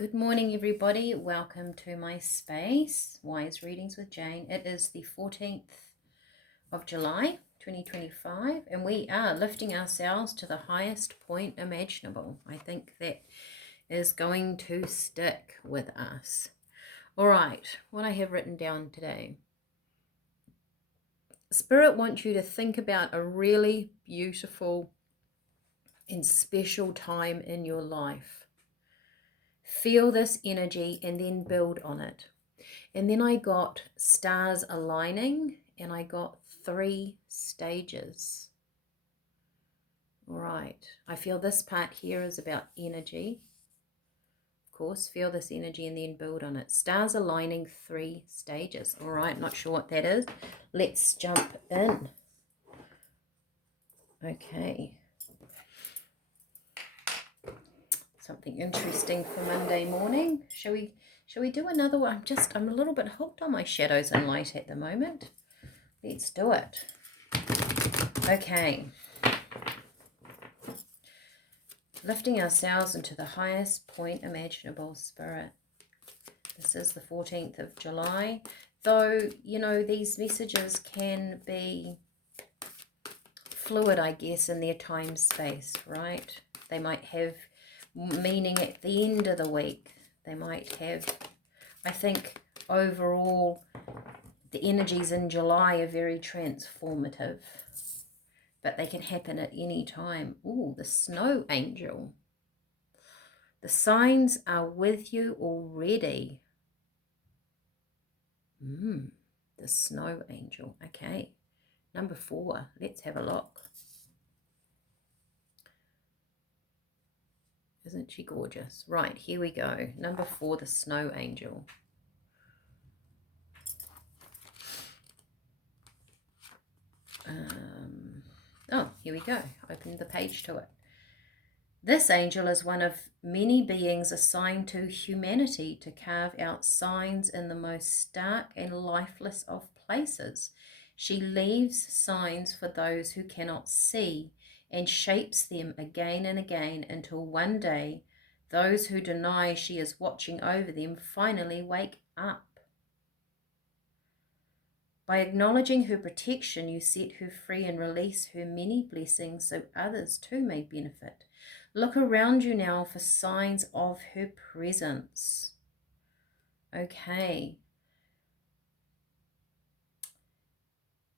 Good morning, everybody. Welcome to my space, Wise Readings with Jane. It is the 14th of July, 2025, and we are lifting ourselves to the highest point imaginable. I think that is going to stick with us. All right, what I have written down today. Spirit wants you to think about a really beautiful and special time in your life. Feel this energy and then build on it. And then I got stars aligning and I got 3 stages. All right. I feel this part here is about energy. Of course, feel this energy and then build on it. Stars aligning, 3 stages. All right. Not sure what that is. Let's jump in. Okay. Something interesting for Monday morning. Shall we do another one? I'm a little bit hooked on my shadows and light at the moment. Let's do it. Okay. Lifting ourselves into the highest point imaginable, Spirit. This is the 14th of July. Though, these messages can be fluid, I guess, in their time space, right? They might have meaning at the end of the week. They might have, I think, overall, the energies in July are very transformative. But they can happen at any time. Ooh, the snow angel. The signs are with you already. The snow angel. Okay. Number 4. Let's have a look. Isn't she gorgeous? Right, here we go. Number 4, the snow angel. Here we go. Open the page to it. This angel is one of many beings assigned to humanity to carve out signs in the most stark and lifeless of places. She leaves signs for those who cannot see and shapes them again and again until one day those who deny she is watching over them finally wake up. By acknowledging her protection, you set her free and release her many blessings so others too may benefit. Look around you now for signs of her presence. Okay.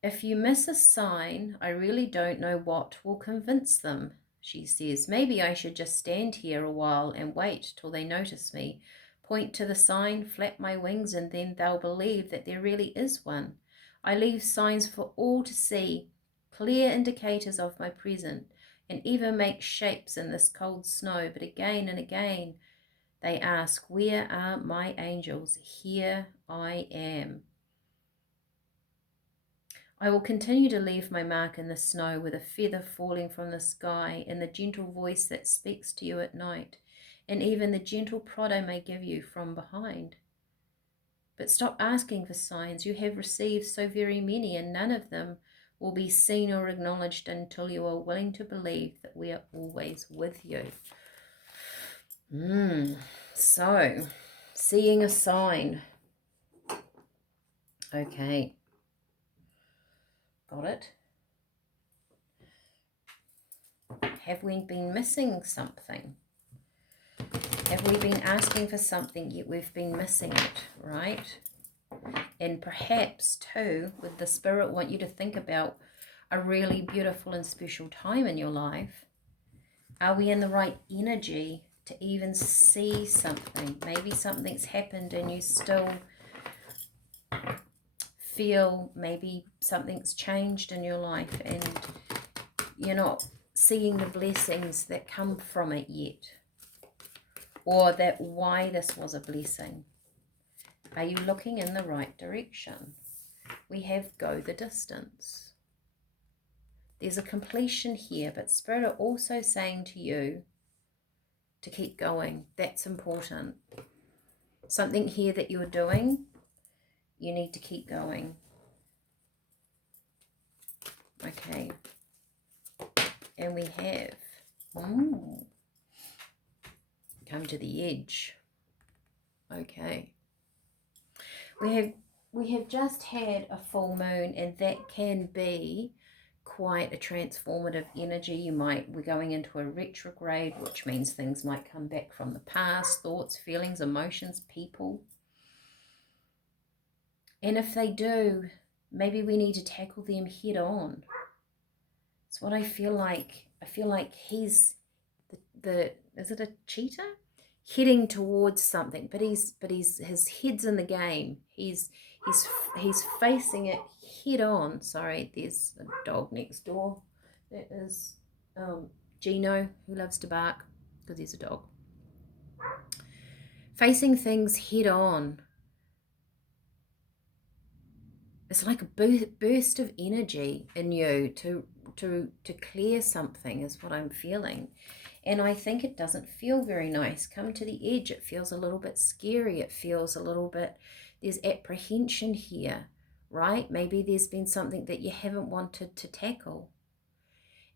If you miss a sign, I really don't know what will convince them, she says. Maybe I should just stand here a while and wait till they notice me. Point to the sign, flap my wings, and then they'll believe that there really is one. I leave signs for all to see, clear indicators of my presence, and even make shapes in this cold snow. But again and again, they ask, where are my angels? Here I am. I will continue to leave my mark in the snow with a feather falling from the sky and the gentle voice that speaks to you at night, and even the gentle prod I may give you from behind. But stop asking for signs. You have received so very many, and none of them will be seen or acknowledged until you are willing to believe that we are always with you. So, seeing a sign. Okay. Got it? Have we been missing something? Have we been asking for something yet we've been missing it, right? And perhaps too, with the Spirit, want you to think about a really beautiful and special time in your life. Are we in the right energy to even see something? Maybe something's happened and you still feel maybe something's changed in your life and you're not seeing the blessings that come from it yet, or that why this was a blessing. Are you looking in the right direction? We have go the distance. There's a completion here, but Spirit are also saying to you to keep going. That's important. Something here that you're doing, you need to keep going. Okay. And we have come to the edge. Okay. We have just had a full moon, and that can be quite a transformative energy. We're going into a retrograde, which means things might come back from the past, thoughts, feelings, emotions, people. And if they do, maybe we need to tackle them head on. It's what I feel like. I feel like he's is it a cheetah? Heading towards something, but his head's in the game. He's facing it head on. Sorry, there's a dog next door. That is Gino, who loves to bark because he's a dog. Facing things head on. It's like a burst of energy in you to clear something is what I'm feeling. And I think it doesn't feel very nice. Come to the edge, it feels a little bit scary. It feels a little bit, there's apprehension here, right? Maybe there's been something that you haven't wanted to tackle.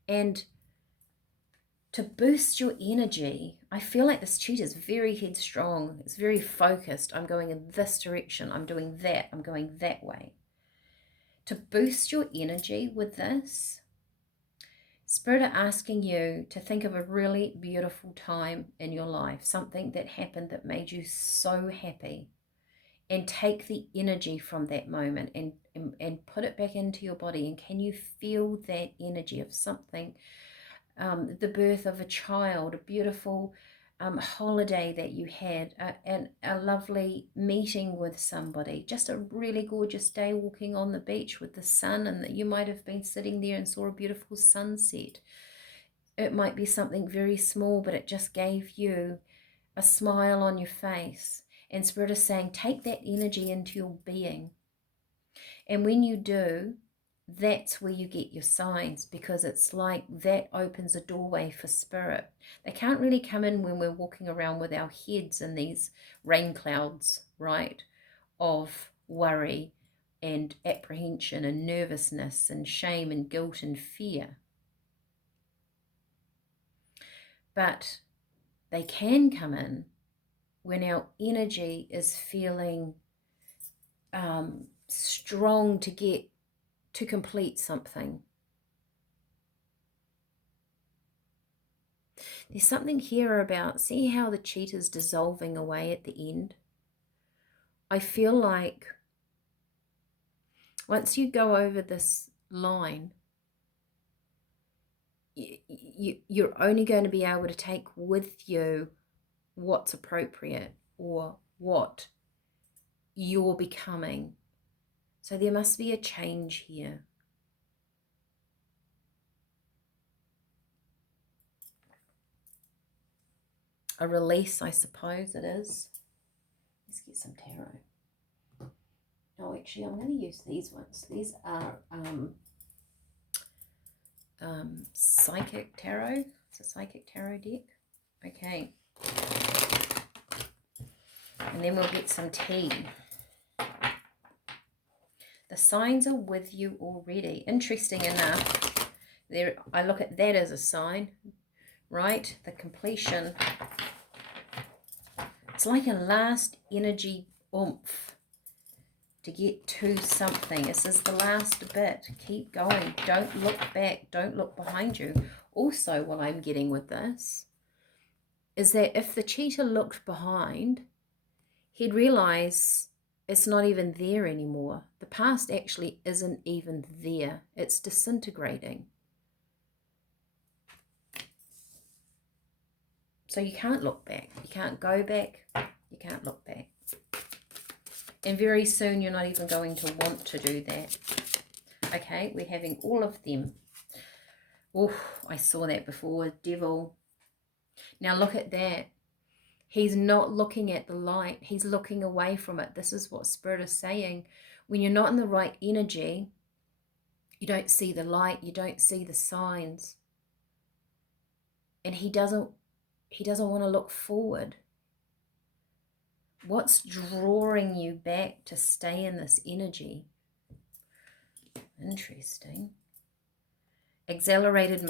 And to boost your energy, I feel like this cheetah is very headstrong. It's very focused. I'm going in this direction. I'm doing that. I'm going that way. To boost your energy with this, Spirit are asking you to think of a really beautiful time in your life, something that happened that made you so happy, and take the energy from that moment and put it back into your body. And can you feel that energy of something, the birth of a child, a beautiful holiday that you had, a lovely meeting with somebody, just a really gorgeous day walking on the beach with the sun, and that you might have been sitting there and saw a beautiful sunset. It might be something very small, but it just gave you a smile on your face. And Spirit is saying, take that energy into your being. And when you do, that's where you get your signs, because it's like that opens a doorway for Spirit. They can't really come in when we're walking around with our heads in these rain clouds, right, of worry and apprehension and nervousness and shame and guilt and fear. But they can come in when our energy is feeling strong to complete something. There's something here about, see how the cheetah's dissolving away at the end? I feel like once you go over this line, you're only going to be able to take with you what's appropriate or what you're becoming. So there must be a change here. A release, I suppose it is. Let's get some tarot. Oh, actually, I'm going to use these ones. These are Psychic Tarot. It's a Psychic Tarot deck. Okay. And then we'll get some tea. The signs are with you already. Interesting enough, I look at that as a sign, right? The completion. It's like a last energy oomph to get to something. This is the last bit. Keep going. Don't look back. Don't look behind you. Also, what I'm getting with this is that if the cheetah looked behind, he'd realize it's not even there anymore. The past actually isn't even there. It's disintegrating. So you can't look back. You can't go back. You can't look back. And very soon you're not even going to want to do that. Okay, we're having all of them. Oh, I saw that before. Devil. Now look at that. He's not looking at the light. He's looking away from it. This is what Spirit is saying. When you're not in the right energy, you don't see the light. You don't see the signs. And he doesn't want to look forward. What's drawing you back to stay in this energy? Interesting. Accelerated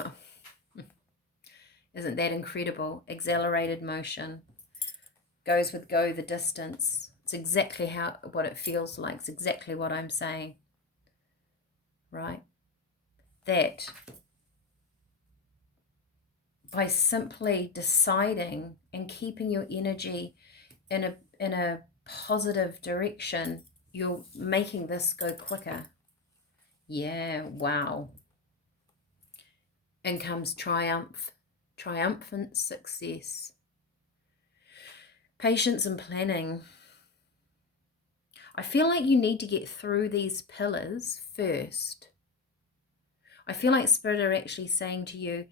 isn't that incredible? Accelerated motion. goes with go the distance. It's exactly what it feels like. It's exactly what I'm saying. Right? That by simply deciding and keeping your energy in a positive direction, you're making this go quicker. Yeah, wow. In comes triumph, triumphant success. Patience and planning. I feel like you need to get through these pillars first. I feel like Spirit are actually saying to you,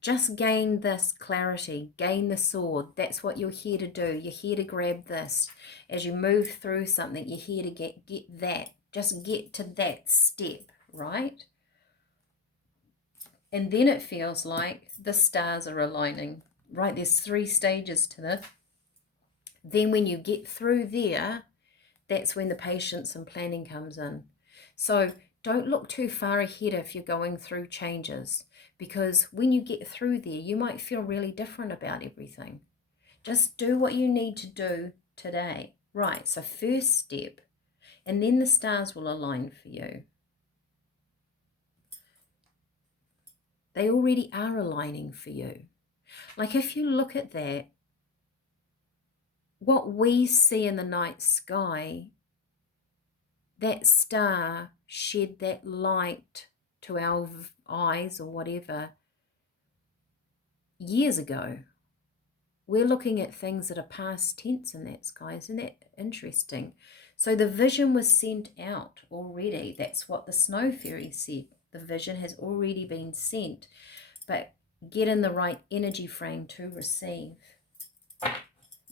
just gain this clarity, gain the sword. That's what you're here to do. You're here to grab this. As you move through something, you're here to get that. Just get to that step, right? And then it feels like the stars are aligning, right? There's 3 stages to this. Then when you get through there, that's when the patience and planning comes in. So don't look too far ahead if you're going through changes, because when you get through there, you might feel really different about everything. Just do what you need to do today. Right, so first step, and then the stars will align for you. They already are aligning for you. Like if you look at that, what we see in the night sky, that star shed that light to our eyes or whatever years ago. We're looking at things that are past tense in that sky. Isn't that interesting? So the vision was sent out already. That's what the snow fairy said. The vision has already been sent, but get in the right energy frame to receive.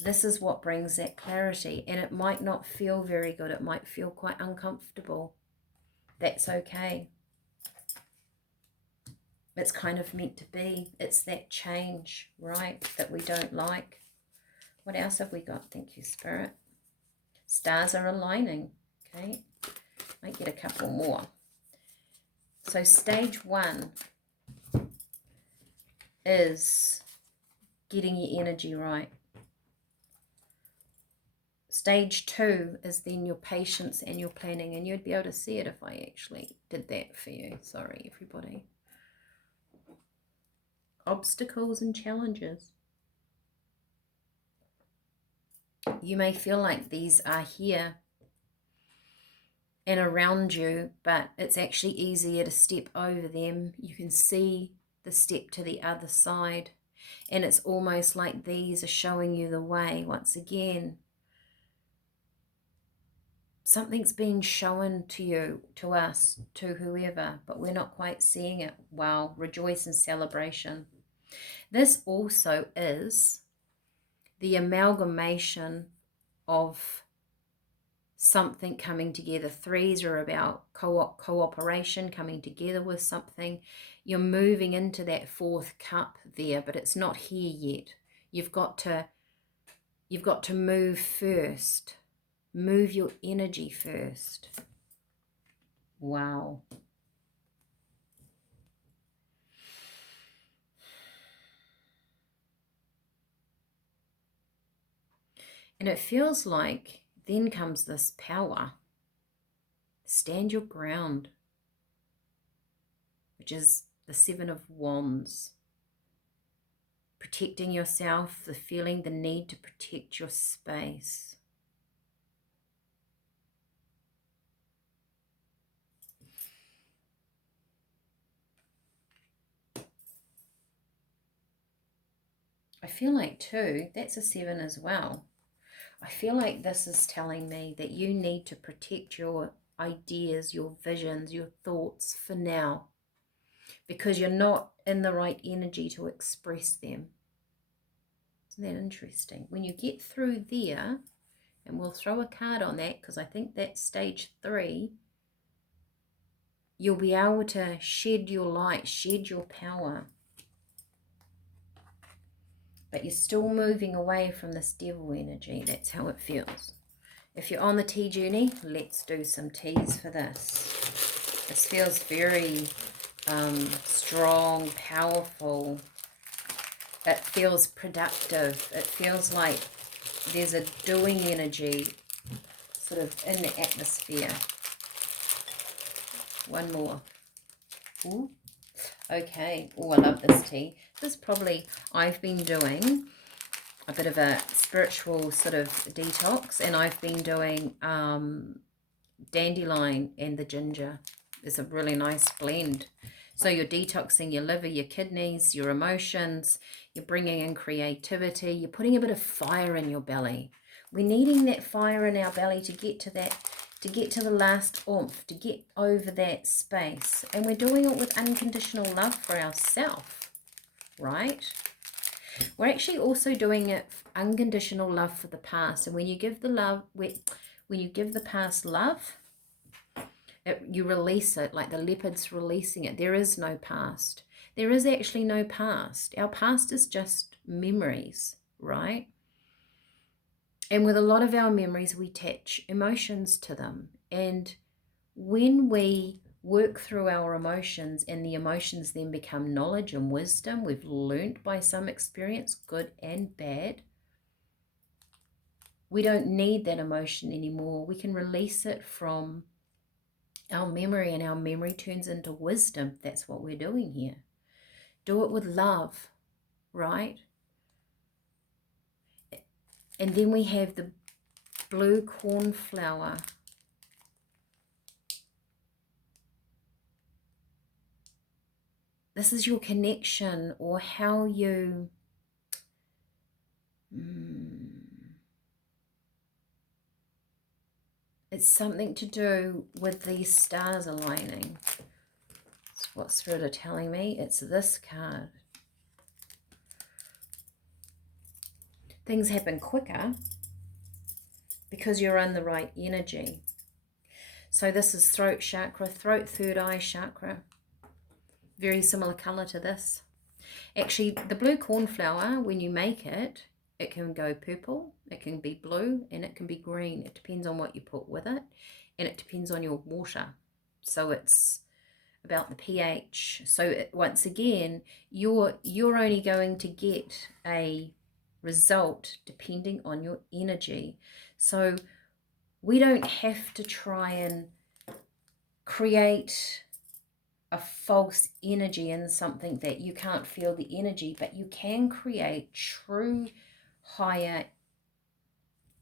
This is what brings that clarity, and it might not feel very good. It might feel quite uncomfortable. That's okay. It's kind of meant to be. It's that change, right, that we don't like. What else have we got? Thank you, Spirit. Stars are aligning. Okay. Might get a couple more. So stage 1 is getting your energy right. Stage 2 is then your patience and your planning, and you'd be able to see it if I actually did that for you. Sorry, everybody. Obstacles and challenges. You may feel like these are here and around you, but it's actually easier to step over them. You can see the step to the other side, and it's almost like these are showing you the way. Once again, something's been shown to you, to us, to whoever, but we're not quite seeing it. Wow, rejoice and celebration. This also is the amalgamation of something coming together. 3s are about cooperation, coming together with something. You're moving into that 4th cup there, but it's not here yet. You've got to move first. Move your energy first. Wow. And it feels like then comes this power. Stand your ground, which is the 7 of Wands. Protecting yourself, the feeling, the need to protect your space. I feel like too, that's a 7 as well. I feel like this is telling me that you need to protect your ideas, your visions, your thoughts for now, because you're not in the right energy to express them. Isn't that interesting? When you get through there, and we'll throw a card on that because I think that's stage 3, you'll be able to shed your light, shed your power. But you're still moving away from this devil energy. That's how it feels. If you're on the tea journey, let's do some teas for this. This feels very strong, powerful. It feels productive. It feels like there's a doing energy sort of in the atmosphere. One more. Ooh. Okay. Oh, I love this tea. This is probably, I've been doing a bit of a spiritual sort of detox, and I've been doing dandelion and the ginger. It's a really nice blend. So you're detoxing your liver, your kidneys, your emotions, you're bringing in creativity, you're putting a bit of fire in your belly. We're needing that fire in our belly to get to that, to get to the last oomph, to get over that space. And we're doing it with unconditional love for ourselves, right? We're actually also doing it unconditional love for the past. And when you give the love, when you give the past love, you release it like the leopard's releasing it. There is no past. There is actually no past. Our past is just memories, right? And with a lot of our memories, we attach emotions to them. And when we work through our emotions and the emotions then become knowledge and wisdom, we've learnt by some experience, good and bad, we don't need that emotion anymore. We can release it from our memory, and our memory turns into wisdom. That's what we're doing here. Do it with love, right? And then we have the blue cornflower. This is your connection, or how you it's something to do with these stars aligning. That's what Spirit are telling me. It's this card. Things happen quicker because you're in the right energy. So this is throat chakra, throat, third eye chakra. Very similar color to this. Actually, the blue cornflower, when you make it, it can go purple, it can be blue, and it can be green. It depends on what you put with it, and it depends on your water. So it's about the pH. So once again, you're only going to get a result depending on your energy. So we don't have to try and create a false energy in something that you can't feel the energy, but you can create true higher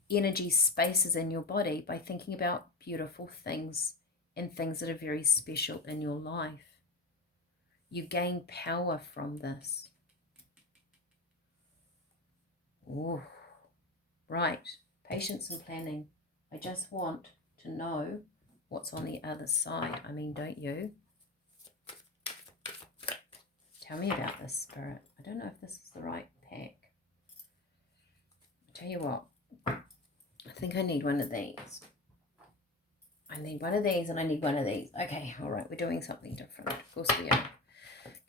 energy spaces in your body by thinking about beautiful things and things that are very special in your life. You gain power from this. Ooh. Right, patience and planning. I just want to know what's on the other side. I mean, don't you? Tell me about this, Spirit. I don't know if this is the right pack. I'll tell you what. I think I need one of these. I need one of these and I need one of these. Okay, all right. We're doing something different. Of course we are.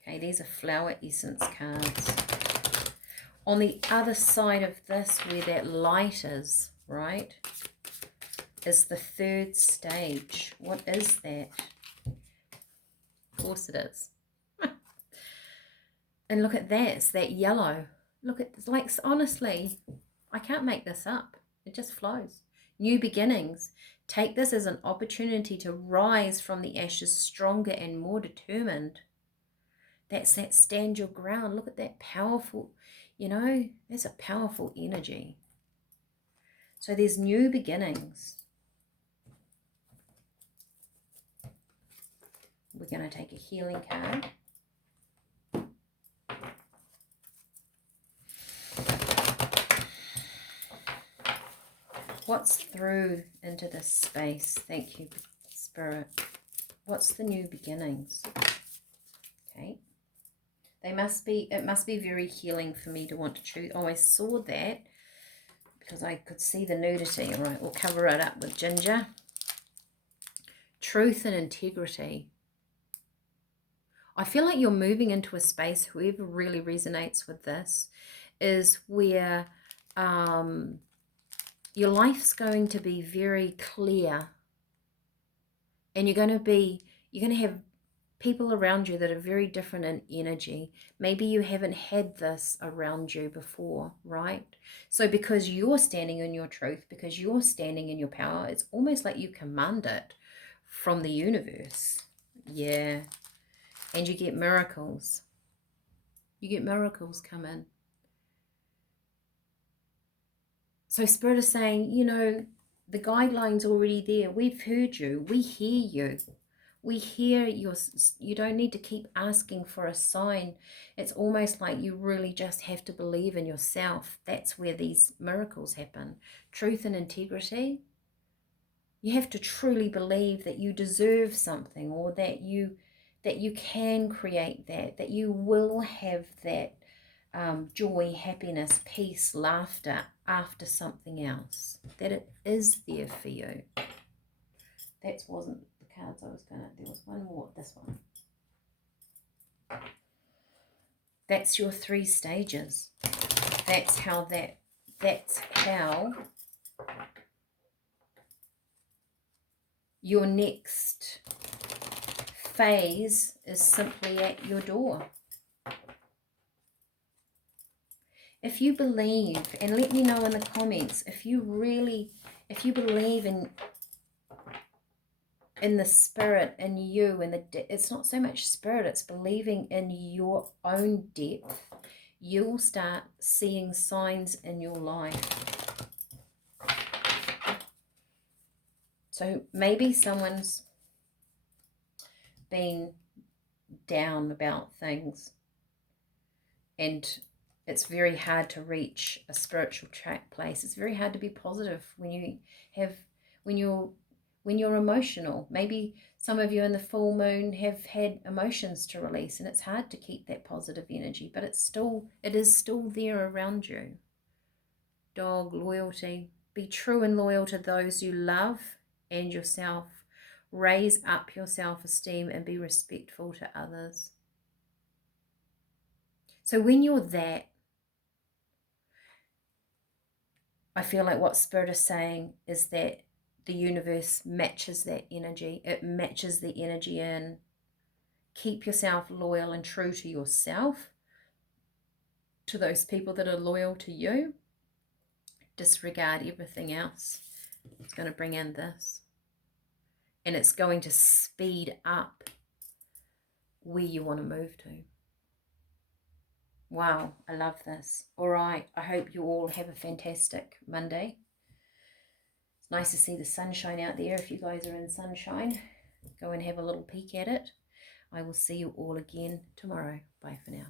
Okay, these are flower essence cards. On the other side of this, where that light is, right, is the third stage. What is that? Of course it is. And look at that. It's that yellow. Look at this. Like, honestly, I can't make this up. It just flows. New beginnings. Take this as an opportunity to rise from the ashes stronger and more determined. That's that stand your ground. Look at that powerful, you know, that's a powerful energy. So there's new beginnings. We're going to take a healing card. What's through into this space? Thank you, Spirit. What's the new beginnings? Okay. It must be very healing for me to want to choose. Oh, I saw that because I could see the nudity. All right, we'll cover it up with ginger. Truth and integrity. I feel like you're moving into a space, whoever really resonates with this, is where your life's going to be very clear, and you're going to have people around you that are very different in energy. Maybe you haven't had this around you before, right? So because you're standing in your truth, because you're standing in your power, it's almost like you command it from the universe. Yeah. And you get miracles. You get miracles come in. So Spirit is saying, you know, the guideline's already there. We've heard you. We hear you. We hear you don't need to keep asking for a sign. It's almost like you really just have to believe in yourself. That's where these miracles happen. Truth and integrity. You have to truly believe that you deserve something, or that you can create that you will have that joy, happiness, peace, laughter after something else. That it is there for you. That wasn't the cards I was going to... There was one more, this one. That's your 3 stages. That's how your next phase is simply at your door. If you believe, and let me know in the comments, if you believe in the spirit in you, and it's not so much spirit, it's believing in your own depth, you'll start seeing signs in your life. So maybe someone's been down about things, and it's very hard to reach a spiritual place. It's very hard to be positive when you're emotional. Maybe some of you in the full moon have had emotions to release, and it's hard to keep that positive energy, but it is still there around you. Dog, loyalty. Be true and loyal to those you love and yourself. Raise up your self-esteem and be respectful to others. So when you're that, I feel like what Spirit is saying is that the universe matches that energy. It matches the energy in. Keep yourself loyal and true to yourself, to those people that are loyal to you. Disregard everything else. It's going to bring in this. And it's going to speed up where you want to move to. Wow, I love this. All right, I hope you all have a fantastic Monday. It's nice to see the sunshine out there. If you guys are in sunshine, go and have a little peek at it. I will see you all again tomorrow. Bye for now.